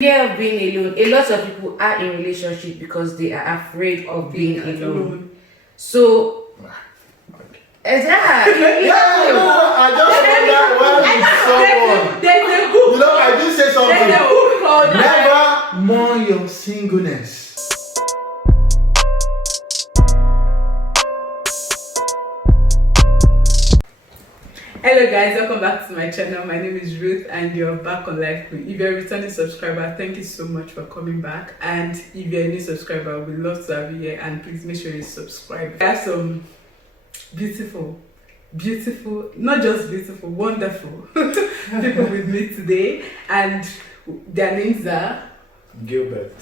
Fear of being alone. A lot of people are in relationship because they are afraid of being alone. So, I just wonder when someone. You know, I do say something. Never mourn your singleness. Hello guys, welcome back to my channel. My name is Ruth and you're back on Life Queen. If you're a returning subscriber, thank you so much for coming back. And if you're a new subscriber, we'd love to have you here, and please make sure you subscribe. I have some beautiful, not just beautiful, wonderful people with me today, and their names are Gilbert.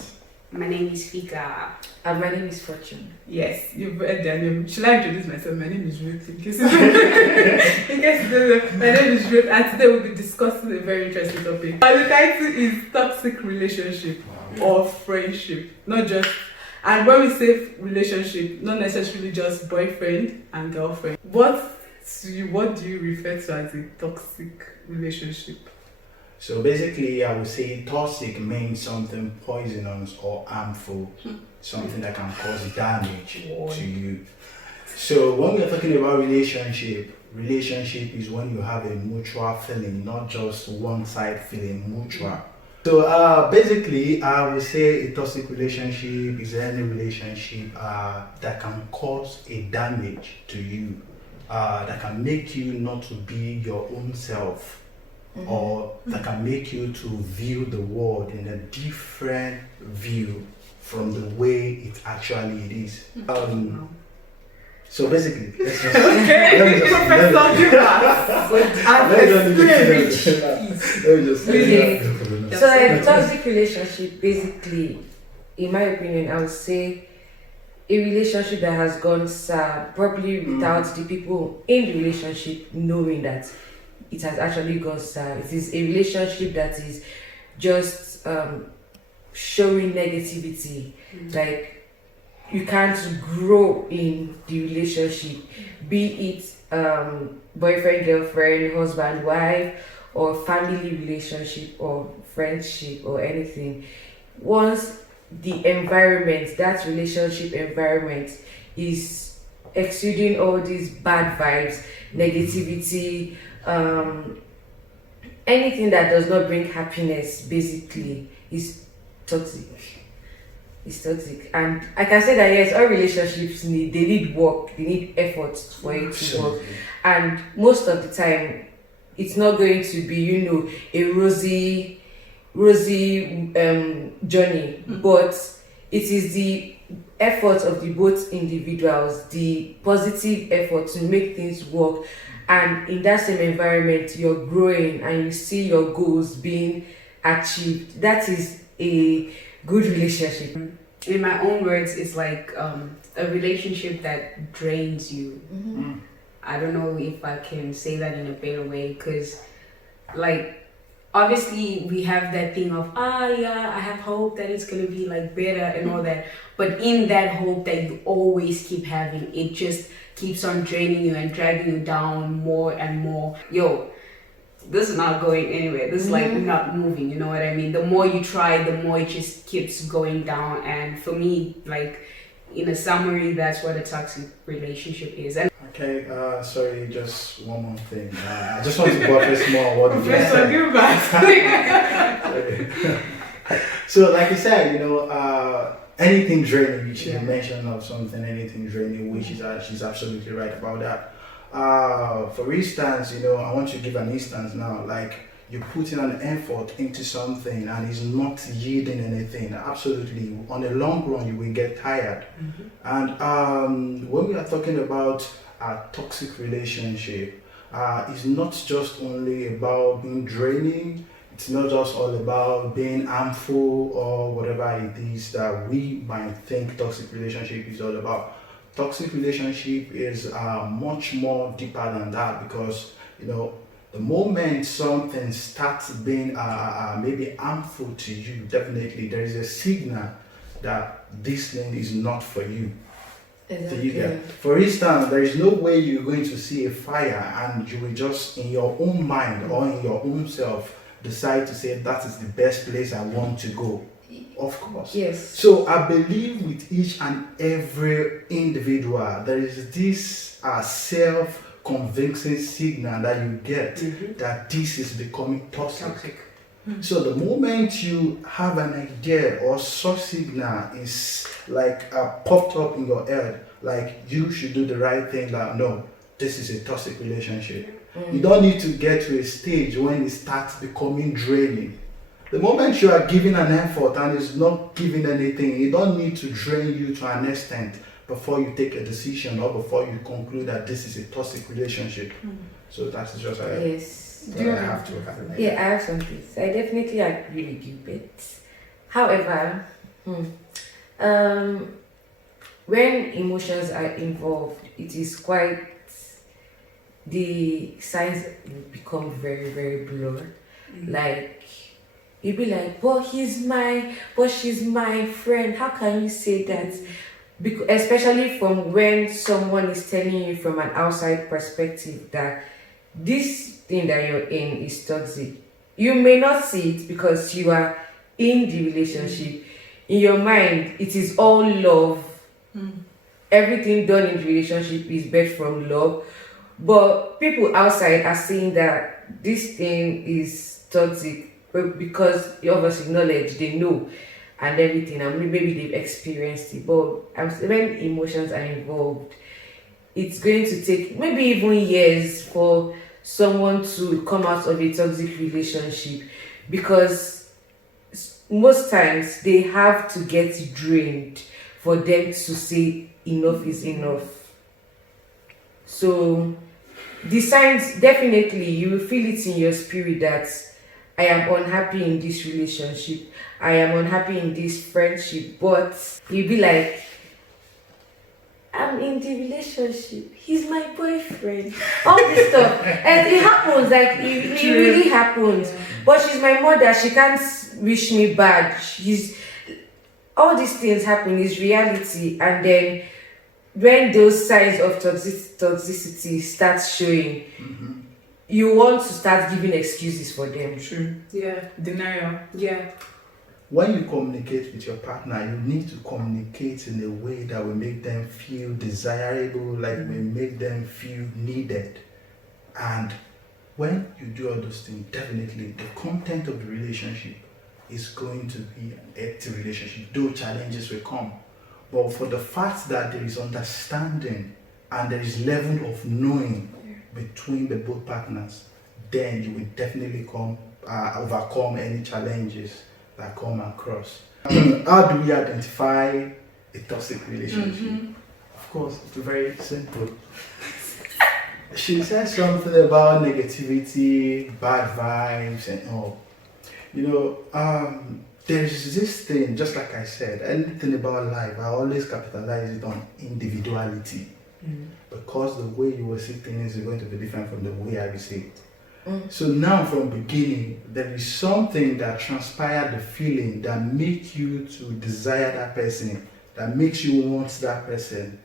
My name is Fika. and my name is Fortune. Yes, you've heard their name. Should I introduce myself? My name is Ruth. In case you don't know, my name is Ruth, and today we'll be discussing a very interesting topic. The title is toxic relationship or friendship. Not just, and when we say relationship, not necessarily just boyfriend and girlfriend. What do you refer to as a toxic relationship? So basically, I would say toxic means something poisonous or harmful, something that can cause damage to you. So when we are talking about relationship is when you have a mutual feeling, not just one side feeling, mutual. So basically, I would say a toxic relationship is any relationship that can cause a damage to you, that can make you not to be your own self. Or that can make you to view the world in a different view from the way it actually is. So basically, let's just So a toxic relationship, basically, in my opinion, I would say a relationship that has gone sour, probably without the people in the relationship knowing that it has actually gone sour. It is a relationship that is just showing negativity. Like, you can't grow in the relationship, be it boyfriend, girlfriend, husband, wife, or family relationship, or friendship, or anything. Once the environment, that relationship environment, is exuding all these bad vibes, negativity, anything that does not bring happiness, basically, is toxic. It's toxic. And I can say that yes, all relationships need work, they need effort for it to work. And most of the time, it's not going to be, a rosy journey, but it is the effort of the both individuals, the positive effort to make things work. And in that same environment, you're growing and you see your goals being achieved. That is a good relationship. In my own words, it's like a relationship that drains you. I don't know if I can say that in a better way, because like, obviously we have that thing of, I have hope that it's going to be like better and all that. But in that hope that you always keep having, it just keeps on draining you and dragging you down more and more. This is not going anywhere. This is like not moving, you know what I mean? The more you try, the more it just keeps going down. And for me, like, in a summary, that's what a toxic relationship is. And okay, sorry, just one more thing. I just want to buttress more what you said. So, like you said, anything draining, which is a mention of something, anything draining, which is she's absolutely right about that. For instance, I want to give an instance now, like you put in an effort into something and it's not yielding anything. Absolutely, on the long run, you will get tired. And when we are talking about a toxic relationship, it's not just only about being draining. It's not just all about being harmful or whatever it is that we might think toxic relationship is all about. Toxic relationship is much more deeper than that, because the moment something starts being maybe harmful to you, definitely there is a signal that this thing is not for you. Exactly. For instance, there is no way you're going to see a fire and you will just in your own mind or in your own self decide to say that is the best place I want to go. Of course. Yes. So I believe with each and every individual, there is this self-convincing signal that you get that this is becoming toxic. So the moment you have an idea or such signal is like popped up in your head, like you should do the right thing, like no, this is a toxic relationship. You don't need to get to a stage when it starts becoming draining. The moment you are giving an effort and it's not giving anything, you don't need to drain you to an extent before you take a decision or before you conclude that this is a toxic relationship. So that's just Yes. I have to have. Yeah, I have something. I definitely agree with you, but however, when emotions are involved, it is quite, the signs will become very, very blurred. Like, you'll be like, but she's my friend. How can you say that? Because, especially from when someone is telling you from an outside perspective that this thing that you're in is toxic. You may not see it because you are in the relationship. In your mind, it is all love. Everything done in the relationship is based from love. But people outside are saying that this thing is toxic because obviously knowledge, they know and everything, and maybe they've experienced it. But when emotions are involved, it's going to take maybe even years for someone to come out of a toxic relationship, because most times they have to get drained for them to say enough is enough. So the signs, definitely you will feel it in your spirit that I am unhappy in this relationship, I am unhappy in this friendship, but you'll be like, I'm in the relationship, he's my boyfriend, all this stuff. And it happens, like it really happens. But she's my mother, she can't wish me bad. All these things happen, is reality. And then when those signs of toxicity start showing, you want to start giving excuses for them. True. Yeah. Denial. Yeah. When you communicate with your partner, you need to communicate in a way that will make them feel desirable, like will make them feel needed. And when you do all those things, definitely the content of the relationship is going to be an healthy relationship, though challenges will come. But for the fact that there is understanding and there is level of knowing between the both partners, then you will definitely overcome any challenges that come across. How do we identify a toxic relationship? Of course, it's very simple. She said something about negativity, bad vibes, and all. There's this thing, just like I said, anything about life, I always capitalize it on individuality. Because the way you will see things is going to be different from the way I will see it. So now from beginning, there is something that transpired, the feeling that makes you to desire that person, that makes you want that person.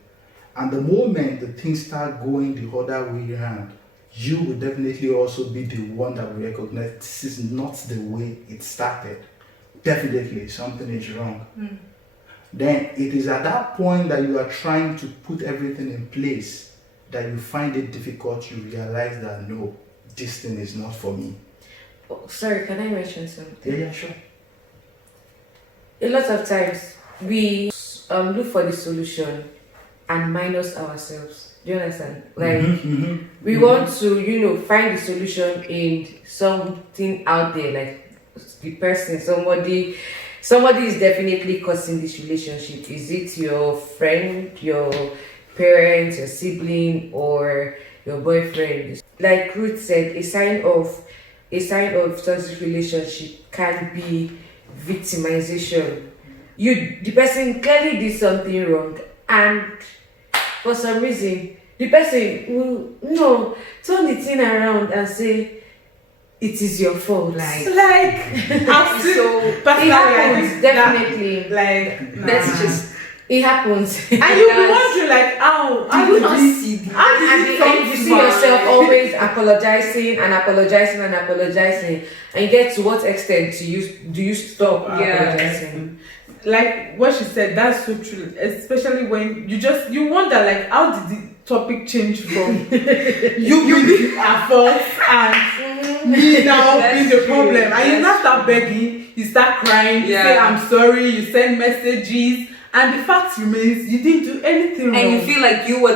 And the moment the things start going the other way around, you will definitely also be the one that will recognize this is not the way it started. Definitely something is wrong. Then it is at that point that you are trying to put everything in place that you find it difficult to realize that no, this thing is not for me. Oh, sorry, can I mention something? Yeah, sure. A lot of times we look for the solution and minus ourselves. Do you understand? Like we want to, find the solution in something out there, like the person, somebody is definitely causing this relationship. Is it your friend, your parents, your sibling, or your boyfriend? Like Ruth said, a sign of toxic relationship can be victimization. The person clearly did something wrong, and for some reason the person will turn the thing around and say it is your fault. Like I'm so it happens, definitely. Like, let's just It happens. And you'll be wondering like, how Do you did not it- see? how did And it then come you to see pass? yourself always apologizing and apologizing and apologizing, and you get to what extent do you stop Yeah. apologizing? Like what she said, that's so true. Especially when you wonder like, how did the topic change from you being at fault and me now That's being the true. problem, and you That's now start begging, you start crying, you say Yeah. I'm sorry, you send messages, and the fact remains you didn't do anything wrong. And you feel like you were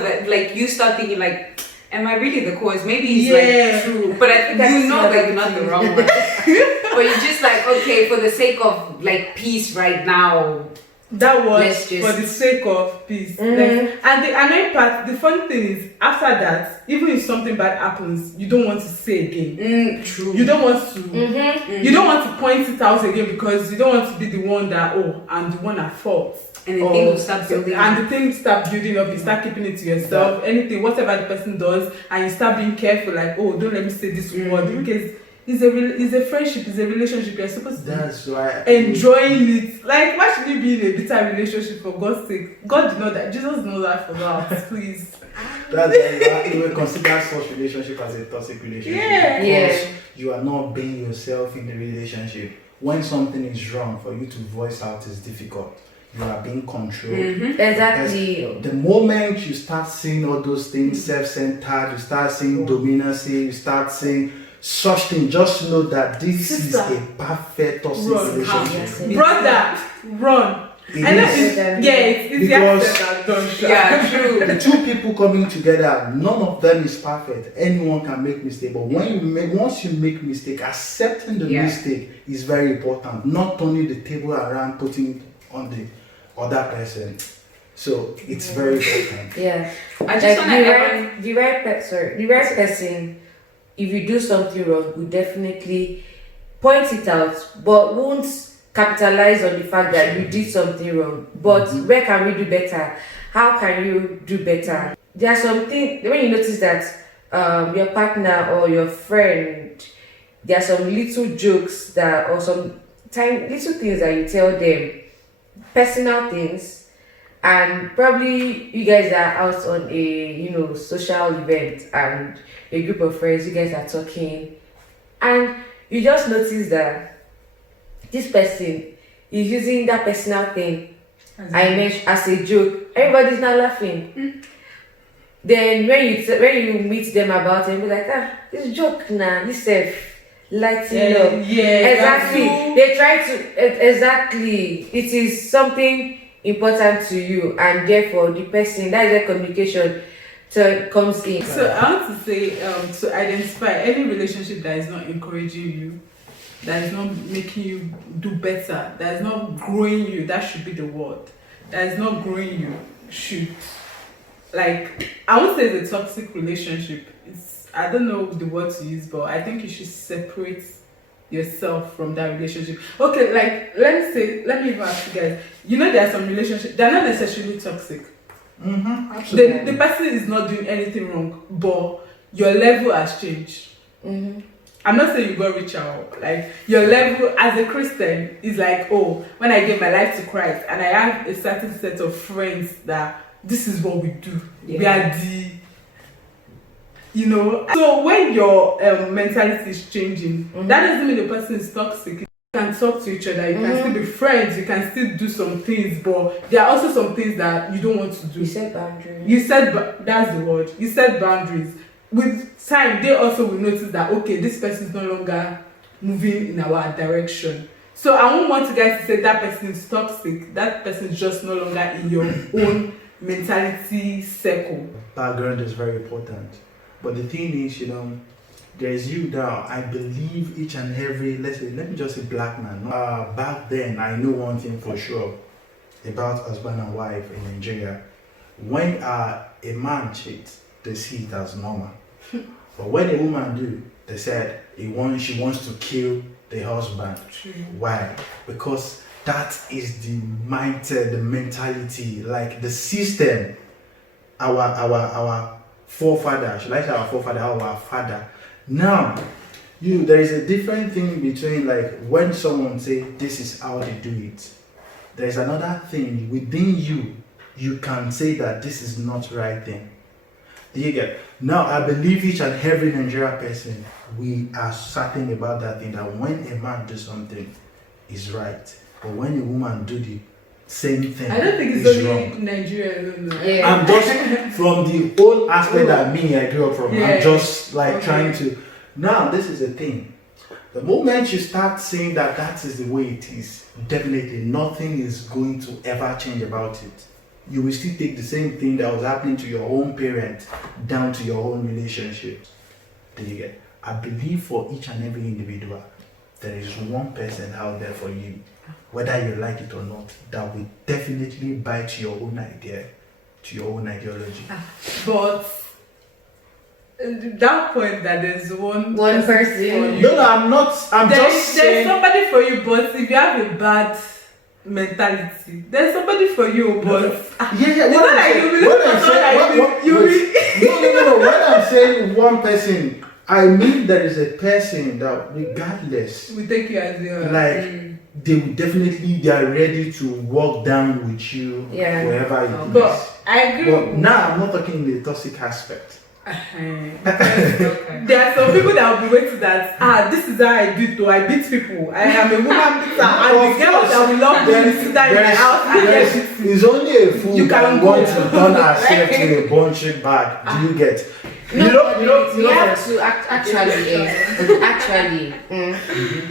you start thinking like, am I really the cause? Maybe it's Yeah. like true, but I think you know that you're not the wrong one. But you're just like, okay, for the sake of like peace right now. that was Let's just- for the sake of peace. Mhm. Like, and the annoying part, the fun thing is, after that, even if something bad happens, you don't want to say again. True. You don't want to. Mm-hmm. You don't want to point it out again because you don't want to be the one that, oh, I'm the one at fault. And the thing will start building. And the thing start building up, you start keeping it to yourself, anything, whatever the person does, and you start being careful, like, oh, don't let me say this word, because it's a friendship, it's a relationship, you're supposed to That's why enjoying it. Like, why should you be in a bitter relationship for God's sake? God did know that, Jesus knows that for us, please. That's you will consider such relationship as a toxic relationship. Yeah. Because Yeah. you are not being yourself in the relationship. When something is wrong, for you to voice out is difficult. You are being controlled. Exactly. The moment you start seeing all those things self-centered, you start seeing dominancy, you start seeing such things, just know that this is Sister. a perfect toxic Run. relationship. Brother, run. It I know is. it's, yeah, it's easier Because- said than done. sha. Yeah, true. The two people coming together, none of them is perfect. Anyone can make mistake, but once you make mistake, accepting the Yeah. mistake is very important. Not turning the table around, putting it on the other person. So it's very important. Yeah. I just Like want to the right person, if you do something wrong, will definitely point it out, but won't capitalize on the fact that you did something wrong. But where can we do better? How can you do better? There are some things when you notice that your partner or your friend, there are some little jokes that or some little things that you tell them, personal things, and probably you guys are out on a social event and a group of friends, you guys are talking, and you just notice that this person is using that personal thing as a joke. Everybody's not laughing. Then when you meet them about it, you'll be like, this joke now, this self lighting up. Yeah, Exactly. They try to exactly. It is something important to you, and therefore the person, that is where communication comes in. So I want to say, to identify any relationship that is not encouraging you, that is not making you do better, that is not growing you, that should be the word. That is not growing you, should. Like, I won't say it's a toxic relationship. I don't know the word to use, but I think you should separate yourself from that relationship. Okay, like, let me even ask you guys, there are some relationships, they're not necessarily toxic. Absolutely. The person is not doing anything wrong, but your level has changed. I'm not saying you got richer, like your level as a Christian is like, oh, when I gave my life to Christ and I have a certain set of friends that this is what we do. Yeah. We are so when your mentality is changing, that doesn't mean the person is toxic. You can talk to each other, you can still be friends, you can still do some things, but there are also some things that you don't want to do. You set boundaries. That's the word. You set boundaries. With time, they also will notice that, okay, this person is no longer moving in our direction. So I won't want you guys to say that person is toxic. That person is just no longer in your own mentality circle. Background is very important. But the thing is, there's you now. I believe each and every, let me just say black man. Back then, I know one thing for sure about husband and wife in Nigeria. When a man cheats, they see it as normal. But when a woman do, they said she wants to kill the husband. Why? Because that is the mindset, the mentality, like the system. Our forefather, should I say our forefather, our father. Now, there is a different thing between like when someone say this is how they do it. There is another thing within you you can say that this is not the right thing. Do you get? Now, I believe each and every Nigerian person, we are certain about that thing, that when a man does something, is right. But when a woman do the same thing, I don't think it's is only wrong. Nigeria alone. No. Yeah. I'm just, from the whole aspect that I grew up from, Yeah. I'm just like Okay. trying to, now this is the thing. The moment you start saying that that is the way it is, definitely nothing is going to ever change about it. You will still take the same thing that was happening to your own parent down to your own relationship. Do you get? I believe for each and every individual, there is one person out there for you, whether you like it or not, that will definitely buy to your own idea, to your own ideology. But that point that there's one person. for you. No, I'm not. I'm there's just saying. somebody for you, but if you have a bad mentality, there's somebody for you, but Yeah. it's not like you will look for someone like you will. No. When I'm saying one person, I mean there is a person that, regardless, We take you as your like they will definitely, they are ready to walk down with you Yeah. wherever it is. But I agree. But now I'm not talking in the toxic aspect. Okay. There are some people that will be waiting that this is how I do it. I beat people. I am a woman beater, and the girl that will love me will sit down in my house. It's only a fool You that can want go. to turn herself to a bunch bag. Do you get? No, we have to actually,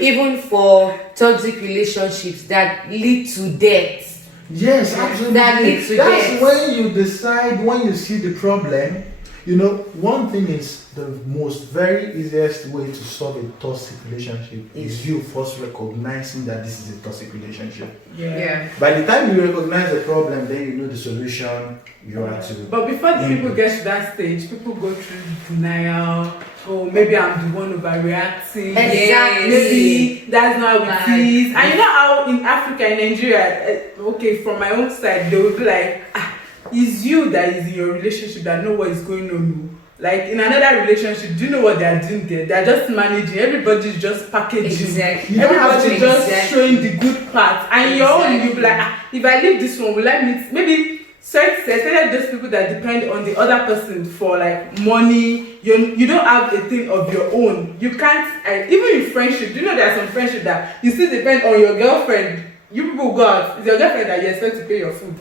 even for toxic relationships that lead to death. Yes, absolutely. That leads to That's death. when you decide, when you see the problem. You know, one thing is the most very easiest way to solve a toxic relationship is you first recognizing that this is a toxic relationship. Yeah. By the time you recognize the problem, then you know the solution you are to. But before the people get to that stage, people go through denial. Oh, maybe I'm the one overreacting. Exactly. Maybe that's not how Like, it is. And you know how in Africa, in Nigeria, okay, from my own side, they will be like, it's you that is in your relationship that know what is going on. Like in another relationship, do you know what they are doing there? They are just managing. Everybody's just packaging. Exactly. You don't have Everybody's to- just showing the good parts. And your own, you'll be like, if I leave this one, will I meet? Maybe especially those people that depend on the other person for like money. You don't have a thing of your own. You can't. Even in friendship, do you know there are some friendship that you still depend on your girlfriend. You people go out. It's your girlfriend that you expect to pay your food.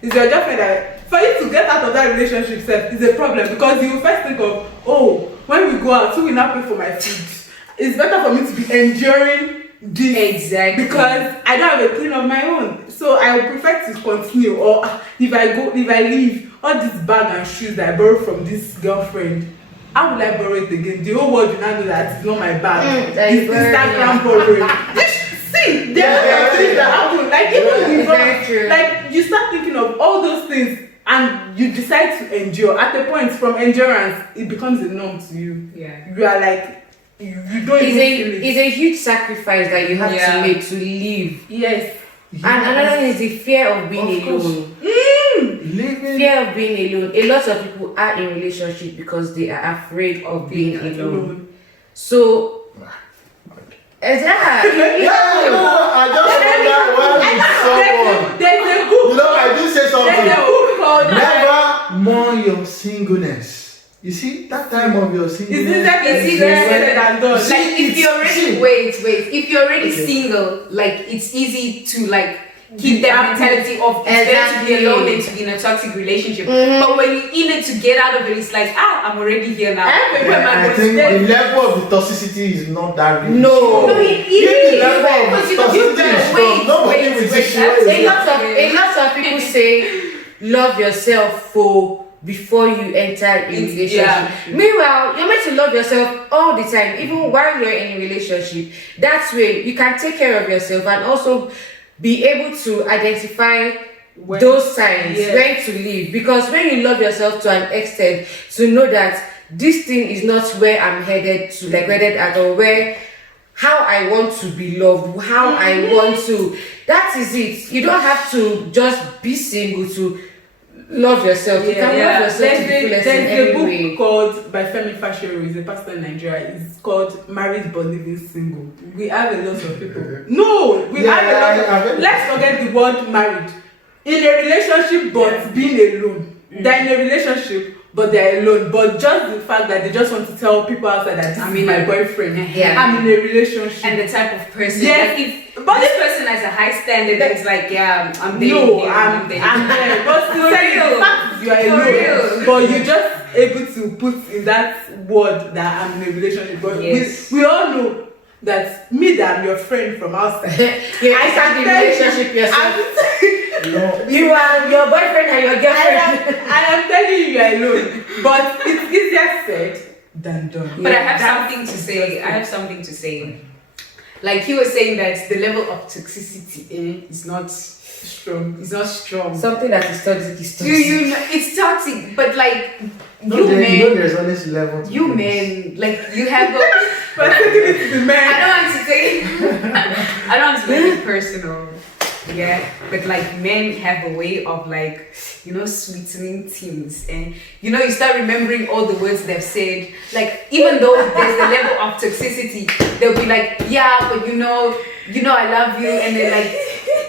It's your girlfriend that, for you to get out of that relationship self is a problem, because you will first think of, oh, when we go out, who will not pay for my food? It's better for me to be enduring this. Exactly. Because I don't have a thing of my own. So I would prefer to continue. Or if I leave all this bag and shoes that I borrowed from this girlfriend, how will I borrow it again? The whole world will not know that it's not my bag. It's Instagram borrowing. See, there are things that happen. Like even before, like you start thinking of all those things and you decide to endure. At a point, from endurance, it becomes a norm to you. Yeah. You are like, you don't even feel it. It's a huge sacrifice that you have to make to live. Yes. And another thing is the fear of being alone. Living. Fear of being alone. A lot of people are in relationship because they are afraid of being alone. So, exactly. I just wonder why There's a book. you know, I do say something. There's a book called Never mourn your singleness. You see, that time of your singleness. It's easier said than done. See, Like if you're already if you're already single, like it's easy to like keep that mentality of it's better to be alone than to be in a toxic relationship. But when you're in it to get out of it, it's like I'm already here now. Where am I I going think to stay? the level of the toxicity is not that really No. strong. No, it If is. the level of Because the you don't toxicity is strong, wait, nobody will wait, see A you. lot of people say love yourself before you enter a relationship. Yeah. Meanwhile, you're meant to love yourself all the time, even while you're in a relationship. That way you can take care of yourself and also be able to identify those signs when to leave. Because when you love yourself to an extent, to know that this thing is not where I'm headed at, or where how I want to be loved, how I want to. That is it. You don't have to just be single to love yourself. You can love yourself to the fullest in There's a any way. book called by Femi Fashion, is a pastor in Nigeria. It's called Married but Living Single. We have a lot of people. No, we have a lot of. Let's forget the word married. in a relationship but being alone. They're in a relationship but they're alone. But just the fact that they just want to tell people outside that this is my boyfriend. I'm in a relationship. And the type of person. Yes. Like but this person has a high standard that is like, yeah, I'm dating him. I'm there. But For real. you are alone. But you're just able to put in that word that I'm in a relationship. But we all know that me, that I'm your friend from outside. I can't the relationship yourself. You are your boyfriend and your girlfriend. And I'm telling you, you're alone. But it's easier said than done. But I have something to say. Like he was saying that the level of toxicity is not strong. It's not strong. Something that is toxic is toxic. You know, it's toxic, but like there's always level. You men, like you have a. But I don't want to say. I don't want to make it personal. Yeah, but like men have a way of like, you know, sweetening things, and you know, you start remembering all the words they've said. Like even though there's the level of toxicity, they'll be like, yeah, but you know, I love you, and then like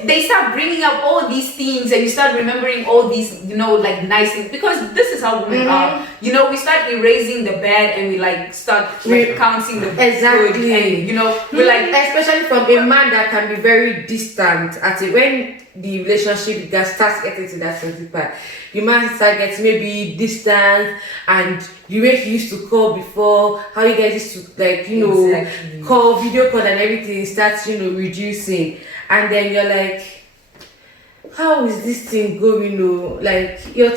they start bringing up all these things, and you start remembering all these, you know, like nice things, because this is how women are. You know, we start erasing the bad, and we like start counting the good, and you know, we're like, especially from a man that can be very distant at it when the relationship that starts getting to that certain part. The man starts getting maybe distant, and the way he used to call before, how you guys used to like, you know, call, video call and everything starts, you know, reducing, and then you're like, how is this thing going? Like you're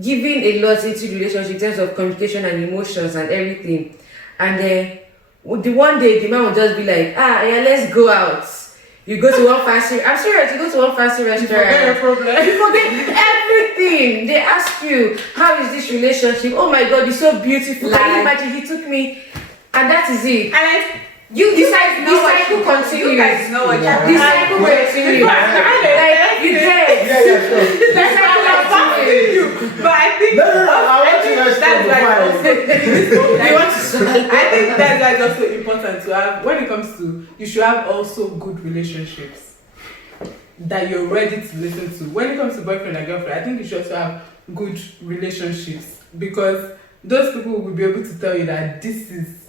giving a lot into the relationship in terms of communication and emotions and everything, and then the one day the man will just be like, yeah, let's go out. You go to one fancy, I'm serious, you go to one fancy restaurant. You forget your problem. You forget everything. They ask you, how is this relationship? Oh my God, it's so beautiful. Can you imagine? He took me, and that is it. And the cycle continues. You guys know what The cycle continues. Like, you get. Yeah, sure. But I think I want to guys I think that's also important to have when it comes to, you should have also good relationships that you're ready to listen to. When it comes to boyfriend and girlfriend, I think you should also have good relationships, because those people will be able to tell you that this is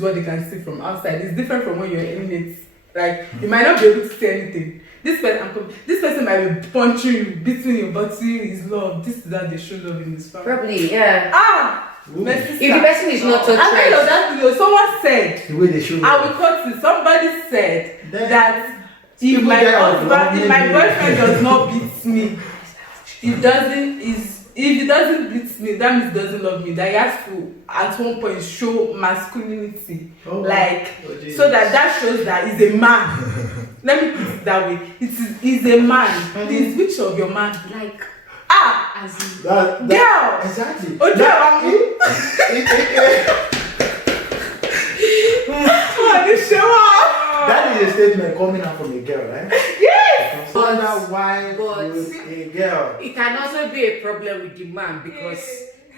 what they can see from outside. It's different from when you're in it. Like you might not be able to say anything. This person might be punching you, beating you, but to you is love. This is that they show love in this family. Probably, yeah. If the person is not touched, I know that video. Someone said, the way they show I will quote it. Somebody said that if People my boyfriend does not beat me, if he doesn't beat me, that means he doesn't love me. That he has to at one point show masculinity, so that shows that he's a man. Let me put it that way. He's a man. Please, which of your man? like, as girl. Exactly. That is a statement coming out from a girl, right? Yes. But why would a girl? It can also be a problem with the man, because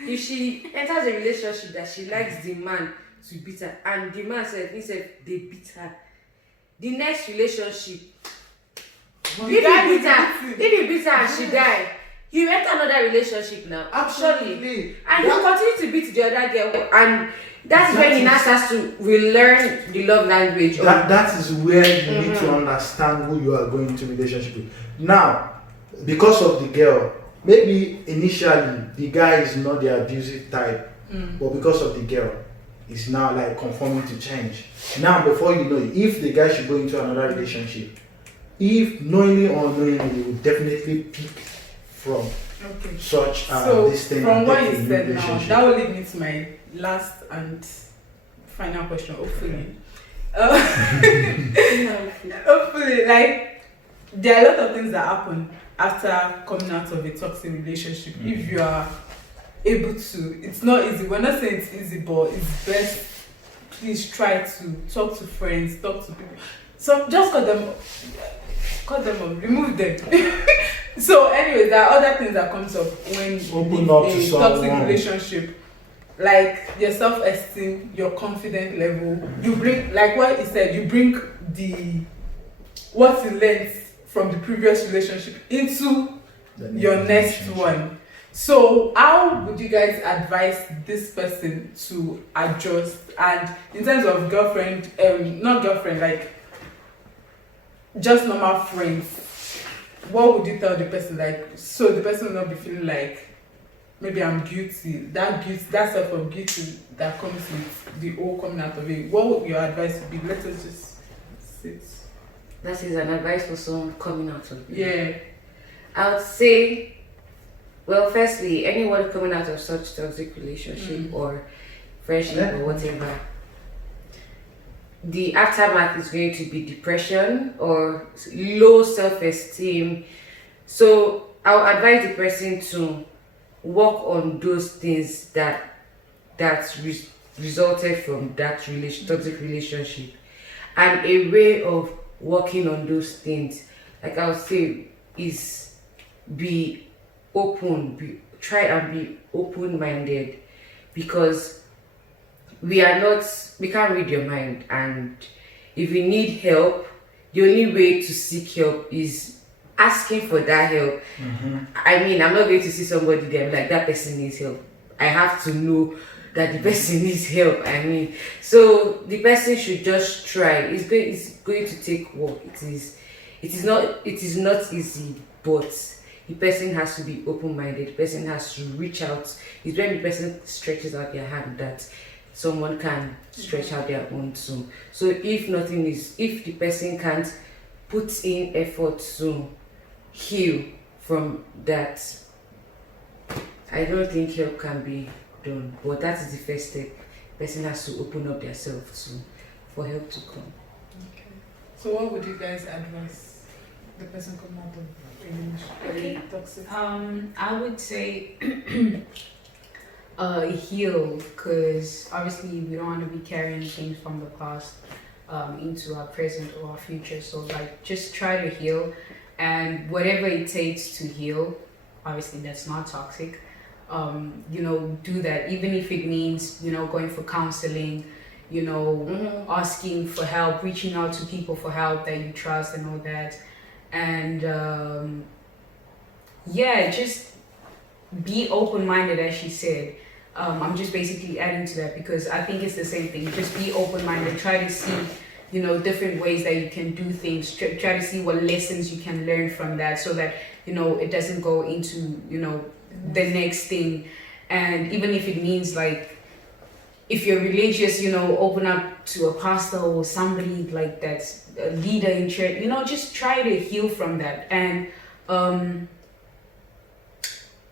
if she enters a relationship that she likes the man to beat her, and the man said instead they beat her, the next relationship, if he beats her and she die, you enter another relationship now. Absolutely. And you continue to beat the other girl, and that's when he now starts to relearn the love language. That is where you need to understand who you are going into relationship with. Now, because of the girl, maybe initially the guy is not the abusive type, but because of the girl, it's now like conforming to change. Now, before you know it, if the guy should go into another relationship, if knowingly or unknowingly, he will definitely pick from such this thing. From what you said now, that will lead me to my last and final question, hopefully. Hopefully, like, there are a lot of things that happen after coming out of a toxic relationship. If you are able to, it's not easy. We're not saying it's easy, but it's best. Please try to talk to friends, talk to people. So just cut them off, remove them. So anyways, there are other things that comes up when open up to a toxic relationship, like your self-esteem, your confidence level. You bring, like what he said, you bring what you learned from the previous relationship into The your next relationship. one. So how would you guys advise this person to adjust? And in terms of girlfriend, not girlfriend, like just normal friends, what would you tell the person? Like, so the person will not be feeling like maybe I'm guilty. That guilt, that sense of guilty that comes with the whole coming out of it. What would your advice be? Let us just sit. That is an advice for someone coming out of it. Yeah. I would say, well, firstly, anyone coming out of such toxic relationship or friendship or whatever, the aftermath is going to be depression or low self-esteem. So I'll advise the person to work on those things that resulted from that toxic relationship, and a way of working on those things, like I would say, is be open, try and be open-minded, because we can't read your mind, and if you need help, the only way to seek help is asking for that help. I mean, I'm not going to see somebody there like that person needs help. I have to know that the person needs help. I mean, so the person should just try. It's going to take work. It is not easy, but the person has to be open-minded. The person has to reach out. It's when the person stretches out their hand that someone can stretch out their own too. So if the person can't put in effort to heal from that, I don't think help can be done. But that is the first step. The person has to open up themselves for help to come. Okay. So what would you guys advise the person coming out of a toxic? I would say heal, because obviously we don't want to be carrying things from the past into our present or our future. So like, just try to heal, and whatever it takes to heal, obviously that's not toxic. Do that, even if it means going for counseling, asking for help, reaching out to people for help that you trust and all that. And just be open-minded, as she said. I'm just basically adding to that because I think it's the same thing. Just be open-minded, try to see different ways that you can do things, try to see what lessons you can learn from that, so that it doesn't go into the next thing. And even if it means, like, if you're religious, open up to a pastor or somebody like that's a leader in church, just try to heal from that. And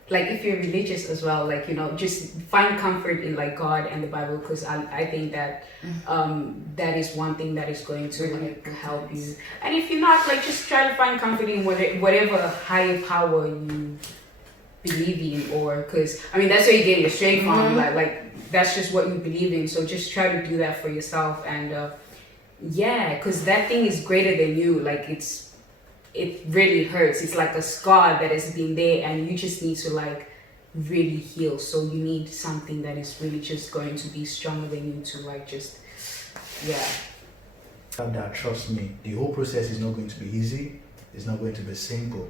like, if you're religious as well, like, just find comfort in like God and the Bible, because I think that that is one thing that is going to like help you. And if you're not, like, just try to find comfort in whatever higher power you believe in, or because that's where you get your strength from. Like that's just what you believe in. So just try to do that for yourself, and because that thing is greater than you. Like, it really hurts. It's like a scar that has been there, and you just need to like really heal. So you need something that is really just going to be stronger than you to like just That, trust me, the whole process is not going to be easy. It's not going to be simple.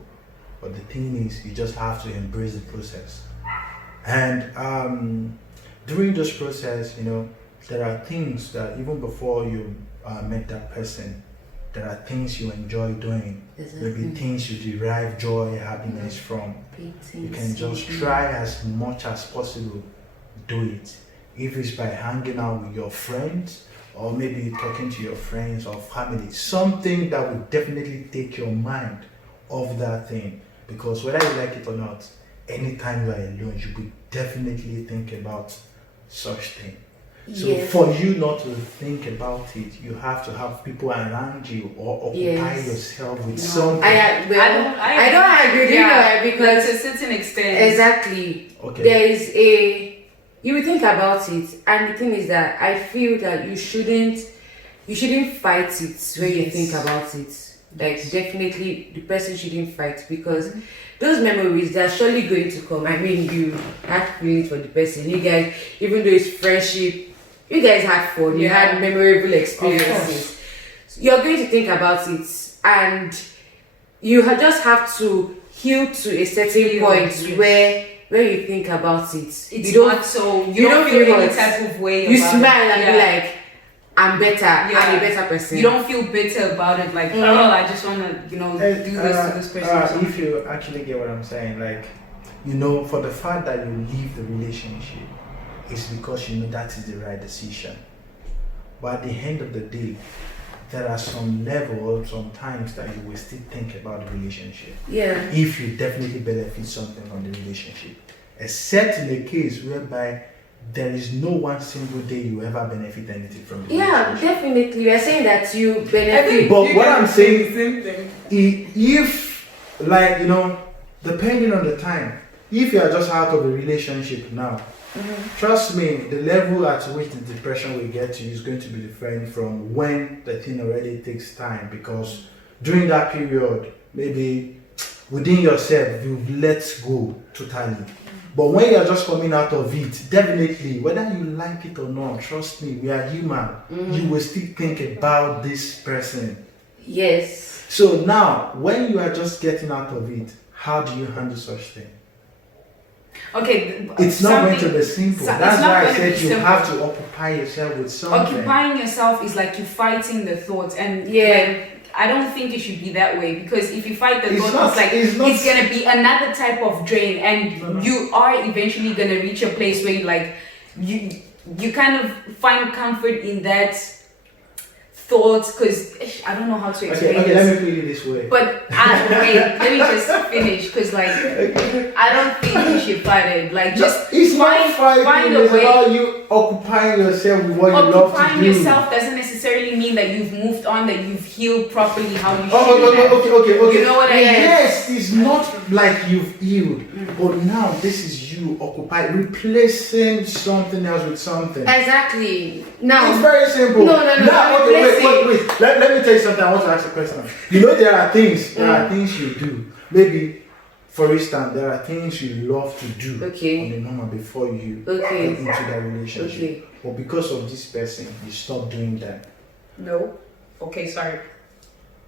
But the thing is, you just have to embrace the process. And during this process, there are things that even before you met that person, there are things you enjoy doing. Exactly. Maybe things you derive joy, happiness from. You can just try as much as possible, do it. If it's by hanging out with your friends, or maybe talking to your friends or family, something that will definitely take your mind off that thing. Because whether you like it or not, anytime you are alone, you will definitely think about such thing. So for you not to think about it, you have to have people around you or occupy yourself with something. I don't agree, because to a certain extent. Exactly. Okay. There is you will think about it, and the thing is that I feel that you shouldn't fight it when you think about it. Like, definitely the person shouldn't fight, because those memories, they're surely going to come. I mean, you had feelings for the person. You guys, even though it's friendship, you guys had fun. You had memorable experiences. You're going to think about it, and just have to heal to a certain point where you think about it. It's you don't not so you don't feel any type of way. You about smile it. and be like, I'm better. I'm a better person. You don't feel bitter about it. Like, oh, I just want to, do this to this person. If you actually get what I'm saying, like, for the fact that you leave the relationship, it's because that is the right decision. But at the end of the day, there are some levels, some times that you will still think about the relationship. Yeah. If you definitely benefit something from the relationship. Except in a case whereby there is no one single day you ever benefit anything from the relationship. Yeah, definitely. We are saying that you benefit. But what I'm saying, the same thing. if, depending on the time, if you are just out of a relationship now, trust me, the level at which the depression will get to you is going to be different from when the thing already takes time, because during that period, maybe within yourself, you've let go totally. But when you're just coming out of it, definitely, whether you like it or not, trust me, we are human. You will still think about this person. Yes. So now, when you are just getting out of it, how do you handle such thing? Okay, it's not going to be simple. That's why I said you simple. Have to occupy yourself with something. Occupying yourself is like you fighting the thoughts, and I don't think it should be that way, because if you fight the thoughts, it's gonna be another type of drain, and you are eventually gonna reach a place where you kind of find comfort in that thoughts, because I don't know how to explain Okay, this. let me put it this way. But wait, let me just finish, because I don't think you should fight it. It's find a way. About you occupying yourself with what you love to do. Occupying yourself doesn't necessarily mean that you've moved on, that you've healed properly how you should. Okay. You know what I mean? Yes, it's not like you've healed, but now this is you replacing something else with something. Exactly. Now it's very simple. No. Wait. Let me tell you something. I want to ask a question. There are things you do. Maybe, for instance, there are things you love to do on the normal before you get into that relationship. Okay. But because of this person, you stop doing that. No. Okay, sorry.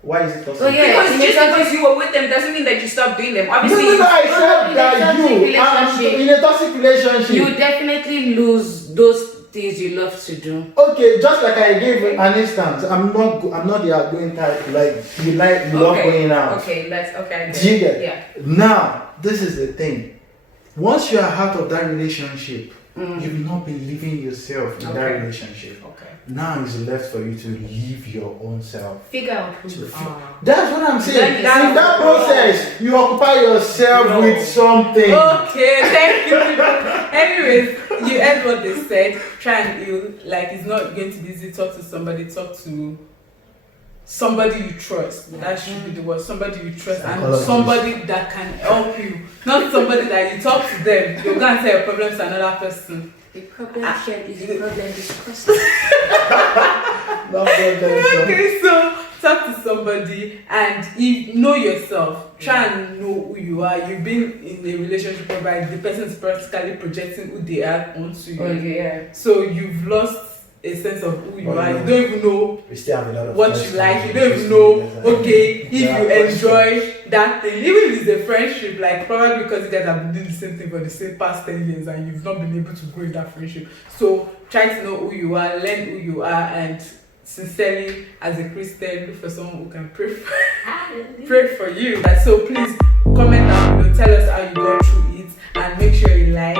Why is it possible? Because just because you were with them doesn't mean that you stop doing them. Obviously, I said that in a toxic relationship, you definitely lose those things you love to do. Okay, just like I gave an instance, I'm not the outgoing type. You love going out. Okay, that's okay. Do you get? Yeah. Now, this is the thing. Once you are out of that relationship, you've not been living yourself in that relationship. Okay. Now it's left for you to live your own self. Figure out who you are. That's what I'm saying. In that process, you occupy yourself with something. Okay, thank you. Anyways, you heard what they said. Try and heal. It's not going to be easy. Talk to somebody you trust. That should be the word. Somebody you trust, and somebody that can help you. Not somebody that you talk to them, you're going to tell your problems to another person. The problem shared is the problem discussed. Okay, so talk to somebody and know yourself. Try and know who you are. You've been in a relationship whereby the person is practically projecting who they are onto you. Okay, yeah. So you've lost a sense of who you are. You don't even know we still have a lot of what you like. You don't even know, if you enjoy that thing. Even if it's a friendship, probably because you guys have been doing the same thing for the same past 10 years and you've not been able to grow in that friendship. So try to know who you are, learn who you are, and sincerely, as a Christian, look for someone who can pray for you. So please comment down below, tell us how you got through it, and make sure you like,